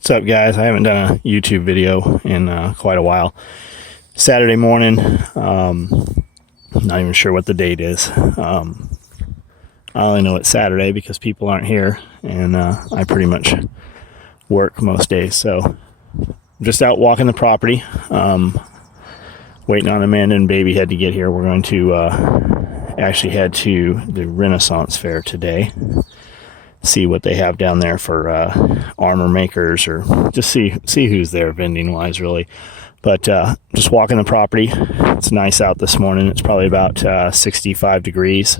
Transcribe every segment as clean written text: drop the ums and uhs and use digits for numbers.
What's up, guys? I haven't done a YouTube video in quite a while. Saturday morning, not even sure what the date is. I only know it's Saturday because people aren't here, and I pretty much work most days. So I'm just out walking the property, waiting on Amanda and Babyhead to get here. We're going to actually head to the Renaissance Fair today. See what they have down there for armor makers, or just see who's there vending wise, really. But just walking the property. It's nice out this morning. It's probably about 65 degrees.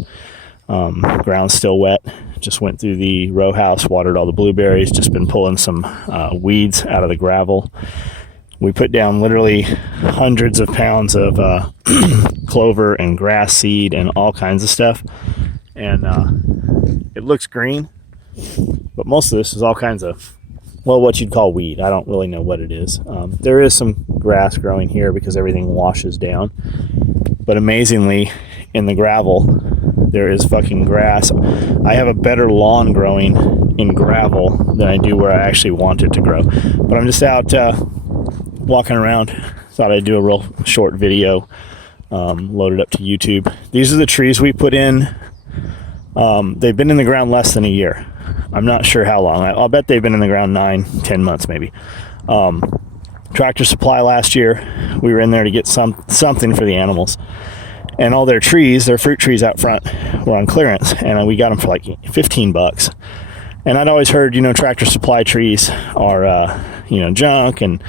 Ground's still wet. Just went through the row house, watered all the blueberries. Just been pulling some weeds out of the gravel. We put down literally hundreds of pounds of clover and grass seed and all kinds of stuff, and it looks green. But most of this is all kinds of, well, what you'd call weed. I don't really know what it is. There is some grass growing here because everything washes down. But amazingly, in the gravel, there is fucking grass. I have a better lawn growing in gravel than I do where I actually want it to grow. But I'm just out walking around. Thought I'd do a real short video, load it up to YouTube. These are the trees we put in. They've been in the ground less than a year. I'm not sure how long. I'll bet they've been in the ground 9-10 months maybe. Tractor Supply last year, we were in there to get something for the animals, and all their trees, their fruit trees out front, were on clearance, and we got them for like $15. And I'd always heard, Tractor Supply trees are junk, and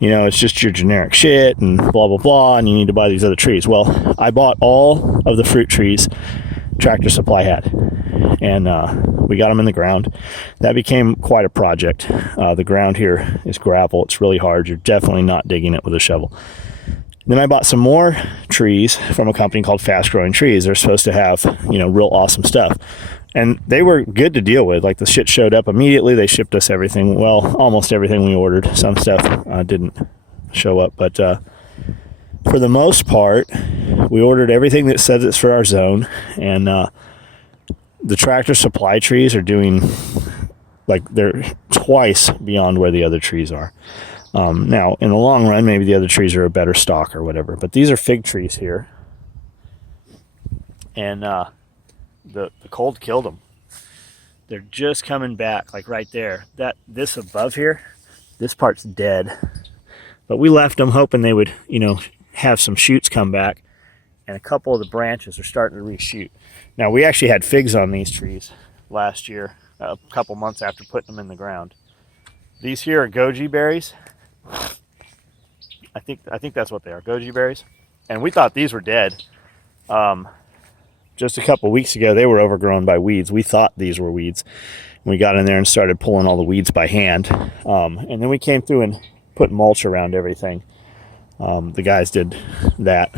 it's just your generic shit and blah blah blah, and you need to buy these other trees. Well, I bought all of the fruit trees Tractor Supply had, and we got them in the ground. That became quite a project. The ground here is gravel. It's really hard. You're definitely not digging it with a shovel. Then I bought some more trees from a company called Fast Growing Trees. They're supposed to have real awesome stuff, and they were good to deal with. Like, the shit showed up immediately. They shipped us everything, well, almost everything we ordered. Some stuff didn't show up, but for the most part, we ordered everything that says it's for our zone. And the Tractor Supply trees are doing, like, they're twice beyond where the other trees are. Now, in the long run, maybe the other trees are a better stock or whatever, but these are fig trees here. And the cold killed them. They're just coming back, like right there. This above here, this part's dead. But we left them hoping they would, have some shoots come back, and a couple of the branches are starting to reshoot. Now, we actually had figs on these trees last year, a couple months after putting them in the ground. These here are goji berries. I think that's what they are, goji berries. And we thought these were dead. Just a couple weeks ago, they were overgrown by weeds. We thought these were weeds. We got in there and started pulling all the weeds by hand. And then we came through and put mulch around everything. The guys did that.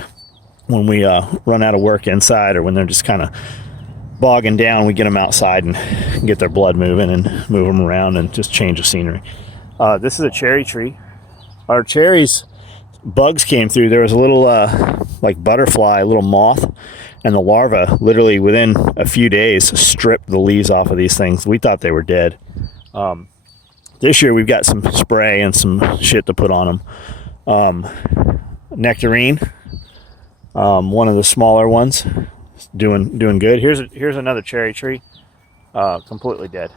When we run out of work inside, or when they're just kind of bogging down, we get them outside and get their blood moving and move them around and just change the scenery. This is a cherry tree. Our cherries, bugs came through. There was a little like butterfly, a little moth, and the larva literally within a few days stripped the leaves off of these things. We thought they were dead. This year we've got some spray and some shit to put on them. Nectarine, one of the smaller ones, doing good. Here's another cherry tree, completely dead.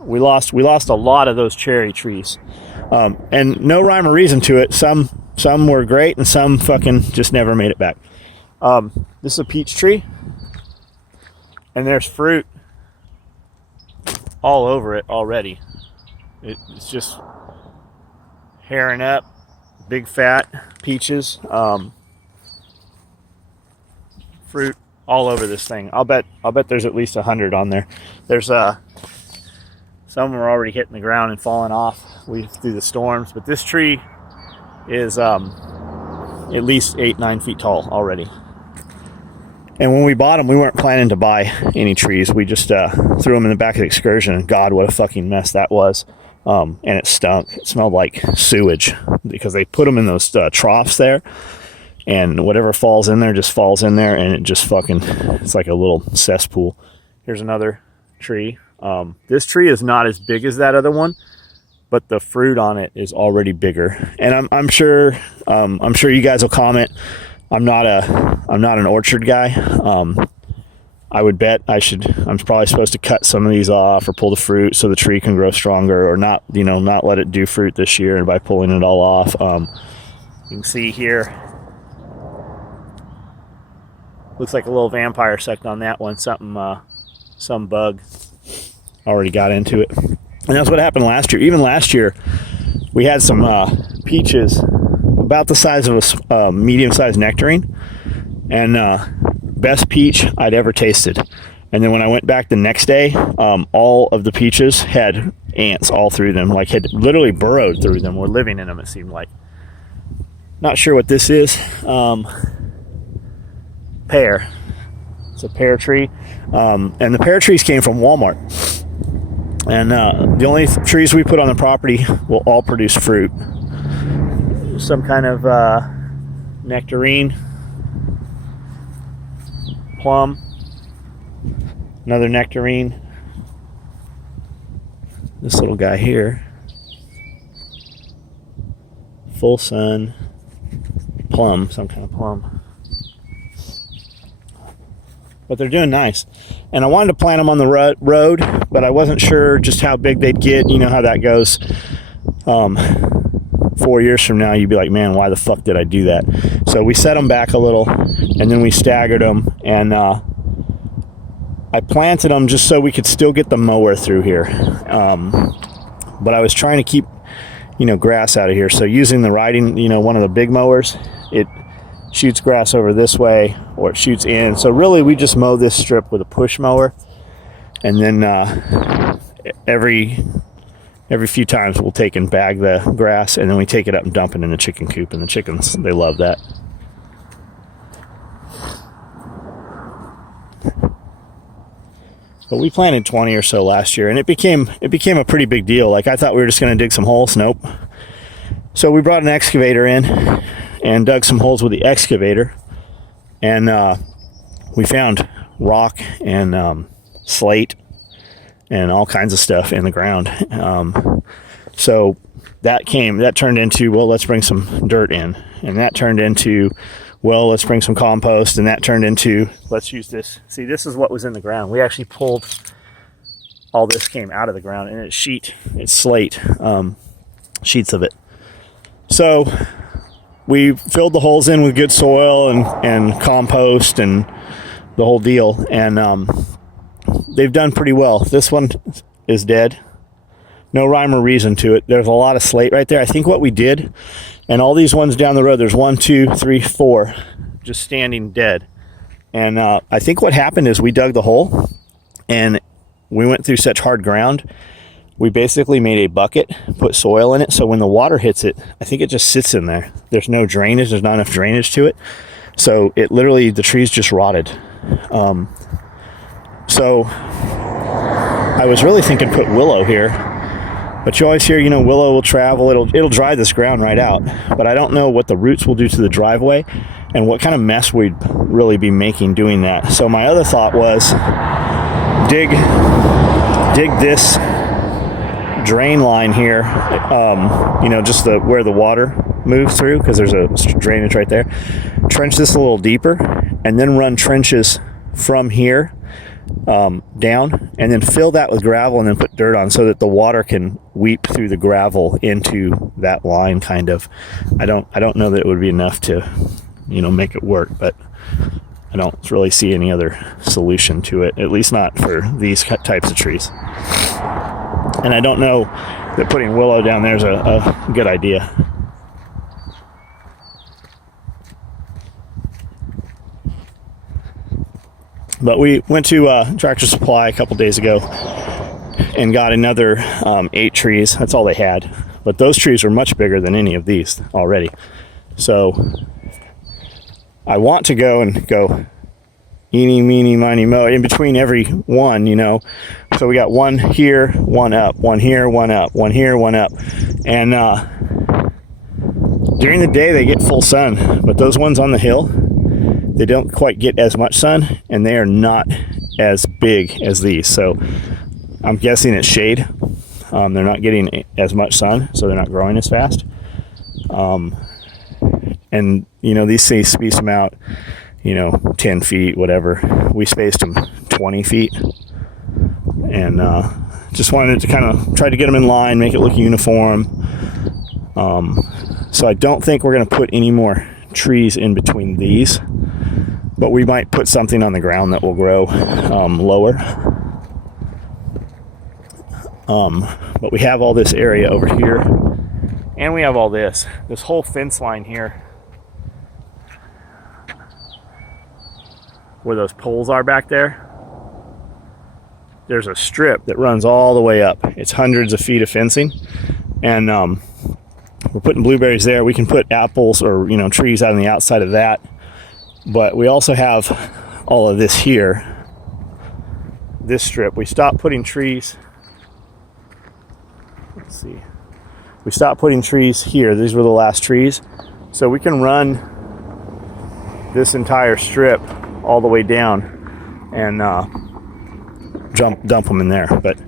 We lost a lot of those cherry trees, and no rhyme or reason to it. Some were great, and some fucking just never made it back. This is a peach tree, and there's fruit all over it already. It's just hairing up, big fat peaches, fruit all over this thing. I'll bet there's at least 100 on there. There's some are already hitting the ground and falling off through the storms, but this tree is at least 8-9 feet tall already. And when we bought them, we weren't planning to buy any trees. We just threw them in the back of the Excursion, and God, what a fucking mess that was. And it stunk. It smelled like sewage because they put them in those troughs there, and whatever falls in there just falls in there, and it just it's like a little cesspool. Here's another tree. This tree is not as big as that other one, but the fruit on it is already bigger. And I'm sure you guys will comment. I'm not an orchard guy. I would bet I'm probably supposed to cut some of these off or pull the fruit so the tree can grow stronger, or not let it do fruit this year by pulling it all off. You can see here, looks like a little vampire sucked on that one. Some bug already got into it. And that's what happened last year. Even last year, we had some peaches about the size of a medium-sized nectarine, and best peach I'd ever tasted. And then when I went back the next day, all of the peaches had ants all through them, like had literally burrowed through them, were living in them, it seemed like. Not sure what this is. Pear. It's a pear tree. And the pear trees came from Walmart. And the only trees we put on the property will all produce fruit. Some kind of nectarine, plum, another nectarine, this little guy here, full sun, plum, some kind of plum. But they're doing nice. And I wanted to plant them on the road, but I wasn't sure just how big they'd get. You know how that goes. 4 years from now, you'd be like, man, why the fuck did I do that? So we set them back a little, and then we staggered them, and I planted them just so we could still get the mower through here. But I was trying to keep, grass out of here. So using the riding, one of the big mowers, it shoots grass over this way, or it shoots in. So really, we just mow this strip with a push mower, and then every few times we'll take and bag the grass, and then we take it up and dump it in the chicken coop, and the chickens, they love that. But we planted 20 or so last year, and it became a pretty big deal. Like, I thought we were just going to dig some holes. Nope. So we brought an excavator in and dug some holes with the excavator, and we found rock and slate and all kinds of stuff in the ground. So that turned into, well, let's bring some dirt in. And that turned into, well, let's bring some compost. And that turned into, let's use this. See, this is what was in the ground. We actually pulled, all this came out of the ground, and it's slate, sheets of it. So we filled the holes in with good soil and compost and the whole deal. And they've done pretty well. This one is dead. No rhyme or reason to it. There's a lot of slate right there. I think what we did, and all these ones down the road, there's 1, 2, 3, 4 just standing dead. And I think what happened is we dug the hole, and we went through such hard ground, we basically made a bucket, put soil in it, so when the water hits it, I think it just sits in there. There's no drainage. There's not enough drainage to it. So it literally, the trees just rotted. So I was really thinking put willow here, but you always hear, willow will travel, it'll dry this ground right out. But I don't know what the roots will do to the driveway and what kind of mess we'd really be making doing that. So my other thought was dig this drain line here, just where the water moves through, because there's a drainage right there. Trench this a little deeper, and then run trenches from here down, and then fill that with gravel, and then put dirt on so that the water can weep through the gravel into that line. Kind of. I don't know that it would be enough to make it work, but I don't really see any other solution to it, at least not for these types of trees. And I don't know that putting willow down there is a good idea. But we went to Tractor Supply a couple days ago and got another 8 trees. That's all they had. But those trees are much bigger than any of these already. So I want to go eeny, meeny, miny, mo, in between every one, So we got one here, one up, one here, one up, one here, one up. And during the day, they get full sun. But those ones on the hill, they don't quite get as much sun, and they are not as big as these. So I'm guessing it's shade. They're not getting as much sun, so they're not growing as fast. And these things space them out 10 feet, whatever. We spaced them 20 feet, and just wanted to kind of try to get them in line, make it look uniform. So I don't think we're going to put any more trees in between these, but we might put something on the ground that will grow lower. But we have all this area over here, and we have all this whole fence line here where those poles are back there. There's a strip that runs all the way up. It's hundreds of feet of fencing, and we're putting blueberries there. We can put apples or trees out on the outside of that, but we also have all of this here, this strip. We stopped putting trees. Let's see. We stopped putting trees here. These were the last trees, so we can run this entire strip all the way down and dump them in there. But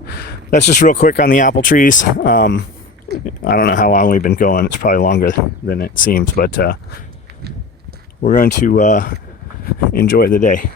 that's just real quick on the apple trees. I don't know how long we've been going. It's probably longer than it seems, but we're going to enjoy the day.